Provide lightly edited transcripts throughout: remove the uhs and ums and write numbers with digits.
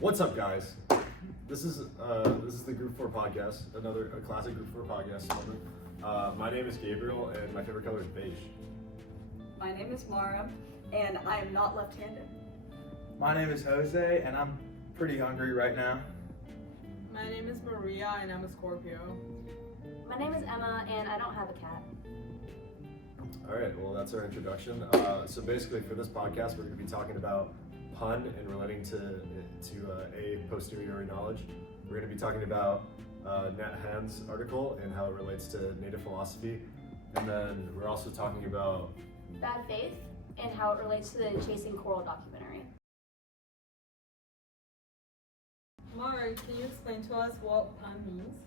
What's up, guys? This is the Group 4 podcast, a classic Group 4 podcast moment. My name is Gabriel, and my favorite color is beige. My name is Mara, and I am not left-handed. My name is Jose, and I'm pretty hungry right now. My name is Maria, and I'm a Scorpio. My name is Emma, and I don't have a cat. All right, well, that's our introduction. So basically, for this podcast, we're going to be talking about pun and relating to a posteriori knowledge. We're going to be talking about Nat Hand's article and how it relates to native philosophy, and then we're also talking about Bad faith and how it relates to the Chasing Coral documentary. Mara, can you explain to us what pun means?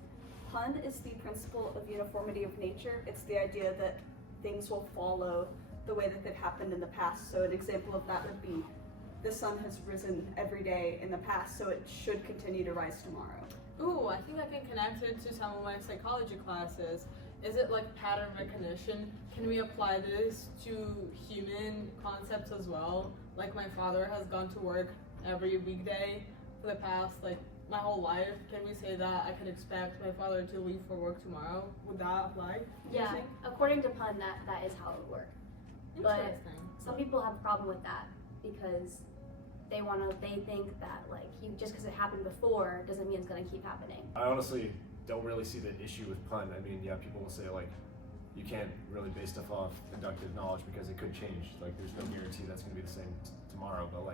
Pun is the principle of uniformity of nature. It's the idea that things will follow the way that they've happened in the past. So an example of that would be the sun has risen every day in the past, so it should continue to rise tomorrow. Ooh, I think I can connect it to some of my psychology classes. Is it like pattern recognition? Can we apply this to human concepts as well? Like my father has gone to work every weekday for the past my whole life. Can we say that I can expect my father to leave for work tomorrow? Would that apply? Yeah, according to pun, that is how it would work. But Interesting. some people have a problem with that because they think that just because it happened before doesn't mean it's going to keep happening. I honestly don't really see the issue with pun. I mean, yeah, people will say you can't really base stuff off inductive knowledge because it could change. There's no guarantee that's going to be the same tomorrow. But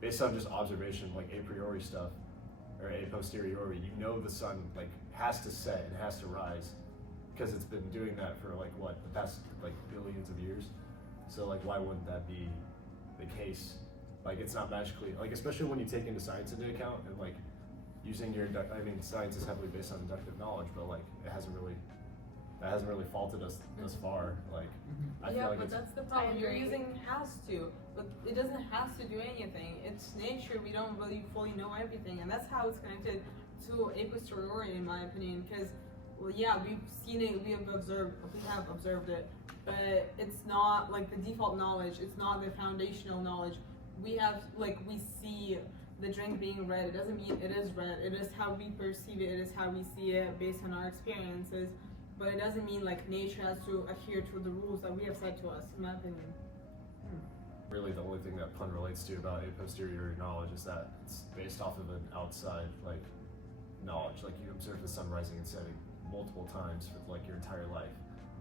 based on just observation, a priori stuff or a posteriori, the sun has to set and has to rise because it's been doing that for the past billions of years. So why wouldn't that be the case? It's not magically, especially when you take into science into account and using your science is heavily based on inductive knowledge, but that hasn't really faulted us thus far. I feel but that's the problem. You're using has to, but it doesn't have to do anything. It's nature. We don't really fully know everything, and that's how it's connected to a posteriori, in my opinion. Because, we've seen it, we have observed it, but it's not the default knowledge. It's not the foundational knowledge. We have we see the drink being red. It doesn't mean it is red. It is how we perceive it. It is how we see it based on our experiences. But it doesn't mean nature has to adhere to the rules that we have set to us, in my opinion. Really, the only thing that pun relates to about a posteriori knowledge is that it's based off of an outside knowledge. You observe the sun rising and setting multiple times for your entire life,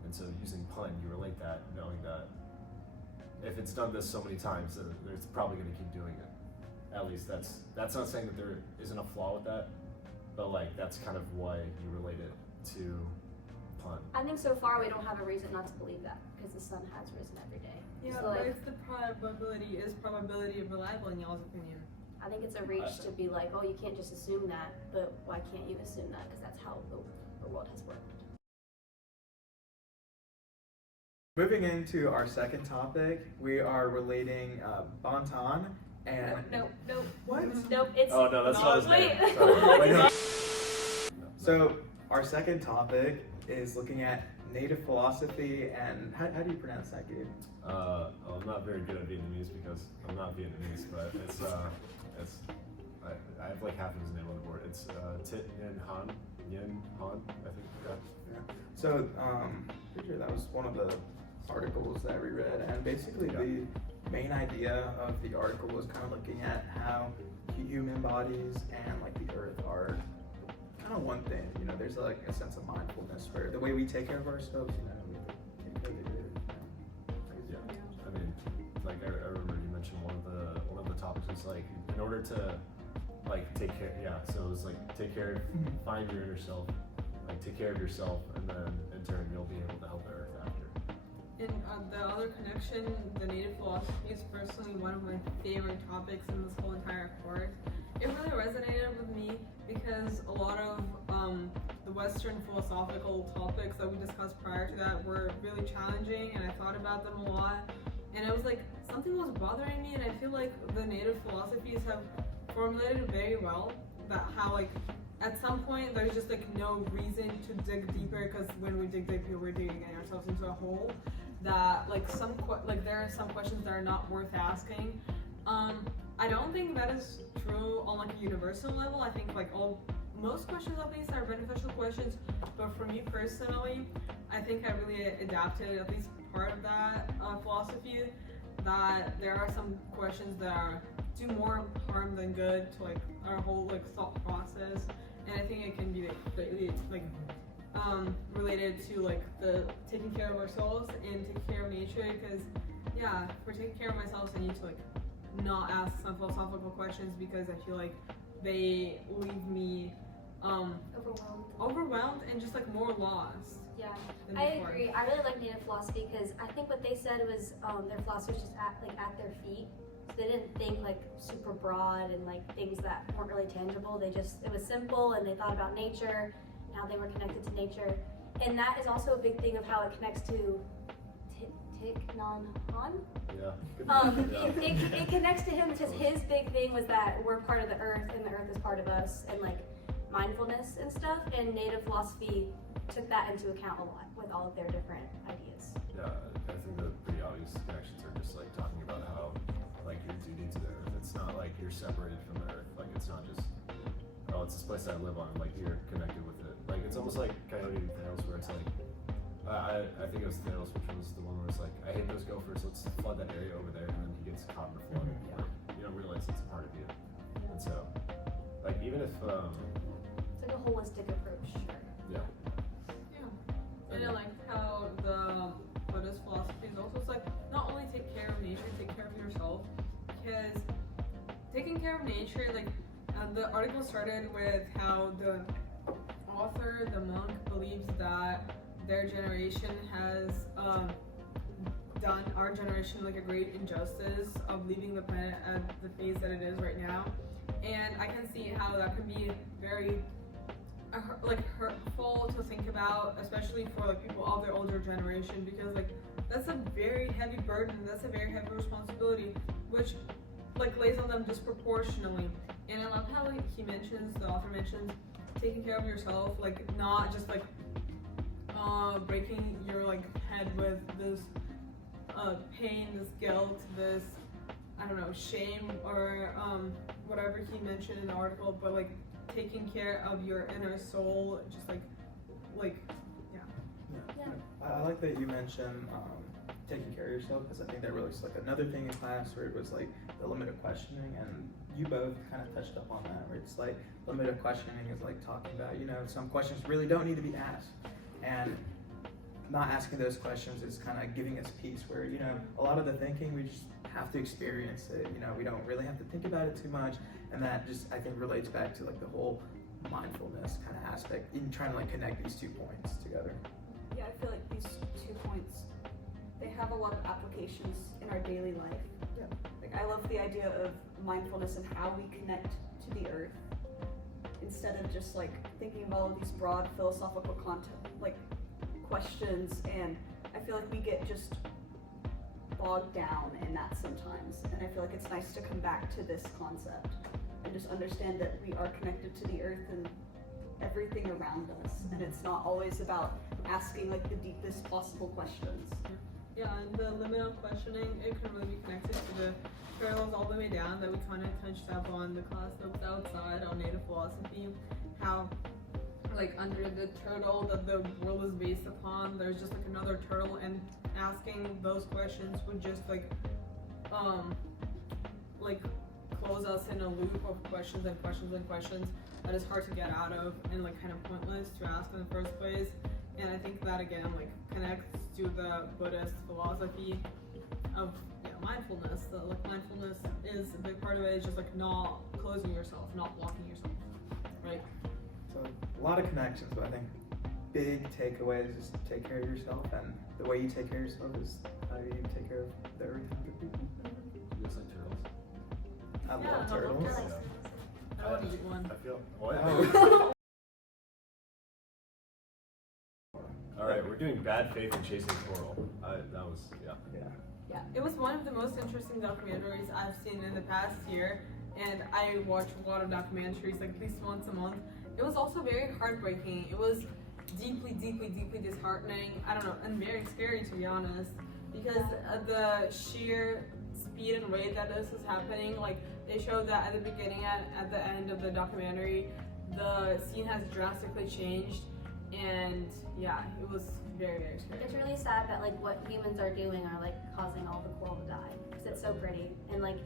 and so using pun, you relate that, knowing that if it's done this so many times, then it's probably going to keep doing it. At least that's not saying that there isn't a flaw with that, but that's kind of why you relate it to pun. I think so far we don't have a reason not to believe that because the sun has risen every day. Yeah, So, but it's the probability of reliable in y'all's opinion. I think it's a reach to be oh, you can't just assume that, but why can't you assume that? Because that's how the world has worked. Moving into our second topic, we are relating Bantan and... Nope. What? Nope, it's... Oh no, that's not his Wait. name. Sorry. Wait, no. So, our second topic is looking at native philosophy and... How do you pronounce that, Gabe? I'm not very good at Vietnamese because I'm not Vietnamese, but it's I have half of his name on the board. It's Thich Nhat Hanh, I think. Yeah. So, pretty sure that was one of the articles that we read, and basically the main idea of the article was kind of looking at how human bodies and the earth are kind of one thing. There's a sense of mindfulness where the way we take care of ourselves, we take care of the earth. Yeah. I mean, I remember you mentioned one of the topics was in order to take care. Yeah. So it was take care, find your inner self, take care of yourself, and then in turn you'll be able to help the earth after. And the other connection, the native philosophy is personally one of my favorite topics in this whole entire course. It really resonated with me because a lot of the Western philosophical topics that we discussed prior to that were really challenging, and I thought about them a lot. And I was something was bothering me, and I feel the native philosophies have formulated it very well. That how at some point there's just no reason to dig deeper because when we dig deeper we're digging ourselves into a hole. That there are some questions that are not worth asking. I don't think that is true on like a universal level. I think like most questions at least are beneficial questions, but for me personally, I think I really adapted at least part of that philosophy, that there are some questions that do more harm than good to like our whole like thought process, and I think it can be greatly like related to like the taking care of ourselves and taking care of nature, because yeah, for taking care of myself, I need to like not ask some philosophical questions because I feel like they leave me overwhelmed and just like more lost. Yeah, than I before. agree. I really like native philosophy because I think what they said was their philosophy was just at their feet. So they didn't think like super broad and like things that weren't really tangible. It was simple, and they thought about nature and how they were connected to nature. And that is also a big thing of how it connects to Thich Nhat Hanh. Yeah. Good. It connects to him because his big thing was that we're part of the earth and the earth is part of us, and like mindfulness and stuff. And native philosophy took that into account a lot with all of their different ideas. Yeah, I think the pretty obvious connections are just like talking about how like your duty to the earth. It's not like you're separated from the earth. Like it's not just it's this place I live on. Like you're connected with it. Like it's almost like Coyote and Thanos, where it's like I think it was Thanos, which was the one where it's like I hate those gophers. Let's flood that area over there, and then he gets caught in the flood. Yeah. Like, you don't realize it's a part of you. And so, like even if It's like a holistic approach. yeah. And I like how the Buddhist philosophy is also it's like not only take care of nature, take care of yourself, because taking care of nature, like the article started with how the author, the monk, believes that their generation has done our generation like a great injustice of leaving the planet at the phase that it is right now, and I can see how that can be very like hurtful to think about, especially for like people of their older generation, because like that's a very heavy burden, that's a very heavy responsibility, which like lays on them disproportionately. And I love how like the author mentions taking care of yourself, like not just like breaking your like head with this pain, this guilt, this I don't know, shame or whatever he mentioned in the article, but like taking care of your inner soul, just like Yeah. I like that you mentioned taking care of yourself, because I think that really is like another thing in class where it was like the limit of questioning, and you both kind of touched up on that, where it's like limit of questioning is like talking about, some questions really don't need to be asked, and not asking those questions is kind of giving us peace, where a lot of the thinking we just have to experience it. We don't really have to think about it too much, and that just I think relates back to like the whole mindfulness kind of aspect in trying to like connect these 2 points together. Yeah, I feel like these 2 points, they have a lot of applications in our daily life. Yeah. Like I love the idea of mindfulness and how we connect to the earth, instead of just like thinking of all of these broad philosophical questions, and I feel like we get just bogged down in that sometimes, and I feel like it's nice to come back to this concept and just understand that we are connected to the earth and everything around us, and it's not always about asking like the deepest possible questions. Yeah, and the limit of questioning, it can really be connected to the turtles all the way down that we kind of touched up on the class that was outside on native philosophy, how like under the turtle that the world is based upon, there's just like another turtle, and asking those questions would just like close us in a loop of questions and questions and questions that is hard to get out of and like kind of pointless to ask in the first place. And I think that again like connects to the Buddhist philosophy of mindfulness. That like mindfulness is a big part of it, is just like not closing yourself, not blocking yourself, right? So a lot of connections, but I think big takeaway is just take care of yourself, and the way you take care of yourself is how you take care of the earth and the people. You guys like turtles? I Yeah, love I love turtles. turtles. I want to eat one. I feel. Oh, yeah. Oh. All right, we're doing bad faith and chasing coral. That was Yeah. It was one of the most interesting documentaries I've seen in the past year, and I watch a lot of documentaries like at least once a month. It was also very heartbreaking. It was deeply, deeply, deeply disheartening. I don't know, and very scary to be honest, because the sheer speed and rate that this is happening, like it showed that at the beginning and at the end of the documentary, the scene has drastically changed, and yeah, it was very, very scary. It's really sad that like what humans are doing are like causing all the coral to die because it's so pretty and like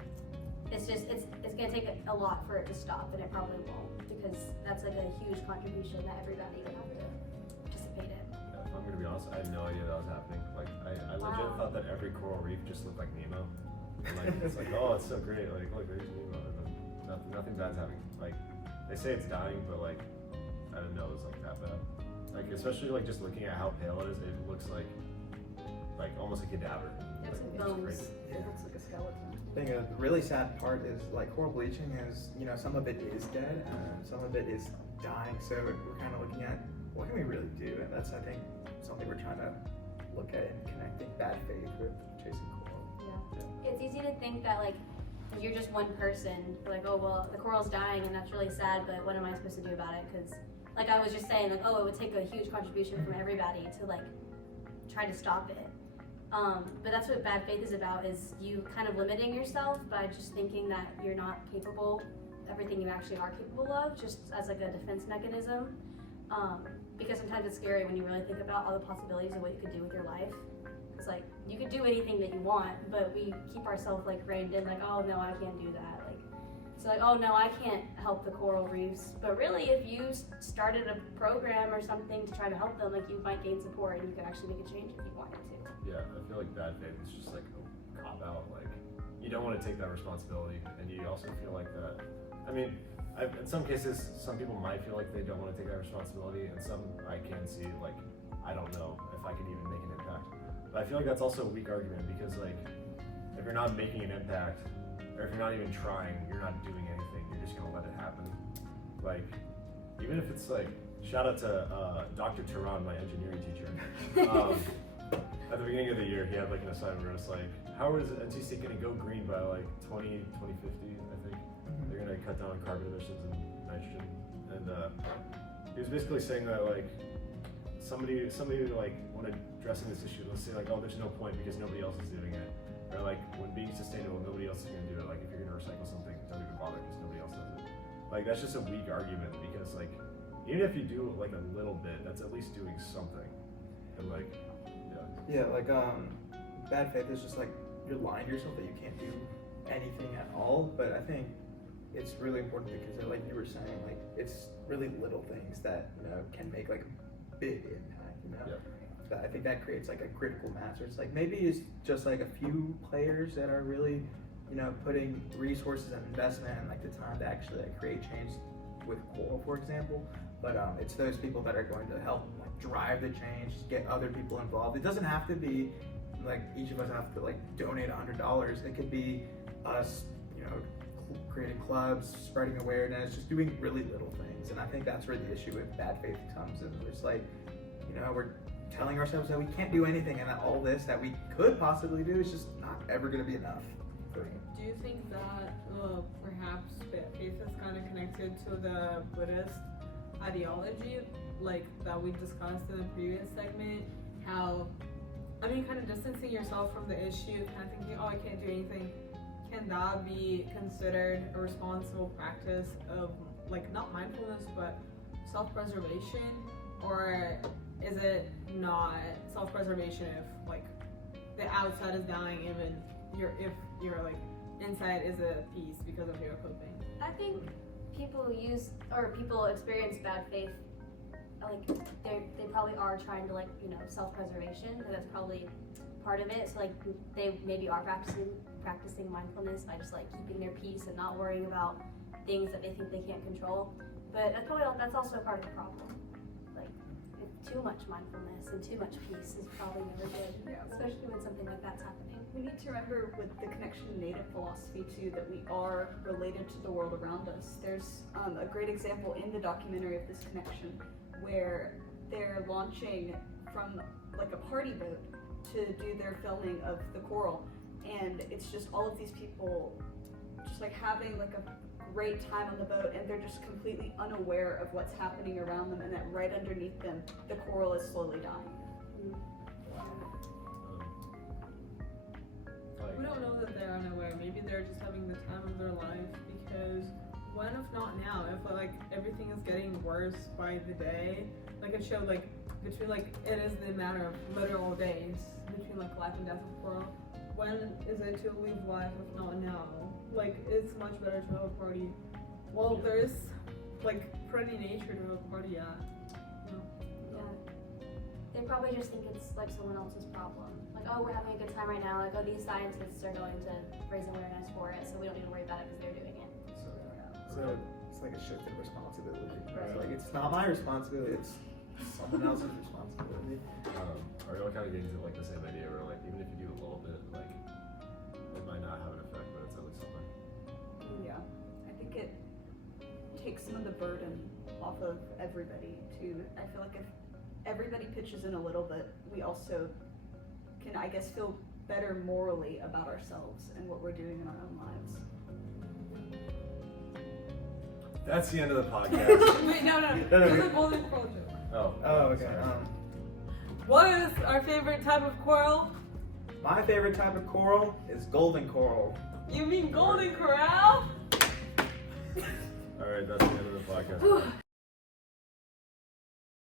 it's gonna take a lot for it to stop, and it probably won't because that's like a huge contribution that everybody would have to participate in. Yeah, if I'm gonna be honest, I had no idea that was happening. Like, I legit Wow. thought that every coral reef just looked like Nemo. And, like, it's like, oh, it's so great. Like, look, there's Nemo. And then nothing bad's happening. Like, they say it's dying, but like, I didn't know it was like that bad. Like, especially like just looking at how pale it is, it looks like almost a cadaver. It's Like, bones. crazy. It looks like a skeleton. I think the really sad part is like coral bleaching is, you know, some of it is dead and some of it is dying. So we're kind of looking at what can we really do, and that's I think something we're trying to look at in connecting bad faith with chasing coral. Yeah. It's easy to think that like you're just one person. You're like, oh well, the coral's dying and that's really sad, but what am I supposed to do about it? Because like I was just saying, like, oh, it would take a huge contribution from everybody to like try to stop it. But that's what bad faith is about, is you kind of limiting yourself by just thinking that you're not capable of everything you actually are capable of, just as like a defense mechanism. Because sometimes it's scary when you really think about all the possibilities of what you could do with your life. It's like, you could do anything that you want, but we keep ourselves like reined in, like, oh no, I can't do that. Like, it's like, oh no, I can't help the coral reefs. But really, if you started a program or something to try to help them, like you might gain support and you could actually make a change if you wanted to. Yeah, I feel like bad faith is just like a cop out. Like, you don't want to take that responsibility, and you also feel like that. I mean, in some cases, some people might feel like they don't want to take that responsibility, and some I can see like, I don't know if I can even make an impact. But I feel like that's also a weak argument because like, if you're not making an impact, or if you're not even trying, you're not doing anything. You're just gonna let it happen. Like, even if it's like, shout out to Dr. Tehran, my engineering teacher. At the beginning of the year, he had like an assignment where it's like, how is NC State going to go green by like 2050, I think. They're going to cut down on carbon emissions and nitrogen. And he was basically saying that like, somebody like when addressing this issue, let's say like, oh, there's no point because nobody else is doing it. Or like, when being sustainable, nobody else is going to do it. Like, if you're going to recycle something, don't even bother because nobody else does it. Like, that's just a weak argument because like, even if you do like a little bit, that's at least doing something. And like, Yeah, like bad faith is just like you're lying to yourself that you can't do anything at all. But I think it's really important because, like you were saying, like it's really little things that can make like a big impact. So I think that creates like a critical mass. Where it's like maybe it's just like a few players that are really putting resources and investment and like the time to actually like create change with coral, for example. But it's those people that are going to help drive the change, get other people involved. It doesn't have to be like each of us have to like donate $100. It could be us, creating clubs, spreading awareness, just doing really little things. And I think that's where the issue with bad faith comes in. It's like, we're telling ourselves that we can't do anything, and that all this that we could possibly do is just not ever going to be enough. Do you think that perhaps faith is kind of connected to the Buddhist ideology, like that we discussed in the previous segment? How, kind of distancing yourself from the issue, kind of thinking, oh, I can't do anything. Can that be considered a responsible practice of, like, not mindfulness, but self-preservation? Or is it not self-preservation if, like, the outside is dying, even if your like, inside is at peace because of your coping? I think people experience bad faith, like they probably are trying to self-preservation, and that's probably part of it. So like they maybe are practicing mindfulness by just like keeping their peace and not worrying about things that they think they can't control. But that's also part of the problem. Like too much mindfulness and too much peace is probably never good, especially when something like that's happening. We need to remember with the connection to native philosophy too that we are related to the world around us. There's a great example in the documentary of this connection where they're launching from like a party boat to do their filming of the coral, and it's just all of these people just like having like a great time on the boat, and they're just completely unaware of what's happening around them, and that right underneath them the coral is slowly dying. we don't know that they're unaware. Maybe they're just having the time of their life because when if not now, if like everything is getting worse by the day, like it showed like between like it is the matter of literal days between like life and death of coral. When is it to leave life if not now? Like it's much better to have a party. Well, there's like pretty nature to have a party at. Yeah. They probably just think it's like someone else's problem. Like, oh, we're having a good time right now. Like, oh, these scientists are going to raise awareness for it, so we don't need to worry about it because they're doing it. So it's like a shifted responsibility. Right. It's like it's not my responsibility, it's someone else's responsibility. Are y'all kind of getting to like the same idea where like even if you do a little bit, like it might not have an effect, but it's at least something. Yeah, I think it takes some of the burden off of everybody too. I feel like if everybody pitches in a little bit, we also can, I guess, feel better morally about ourselves and what we're doing in our own lives. That's the end of the podcast. Wait, no. No, There's no. a golden coral joke. Oh. Oh, okay. sorry. What is our favorite type of coral? My favorite type of coral is golden coral. You mean golden coral?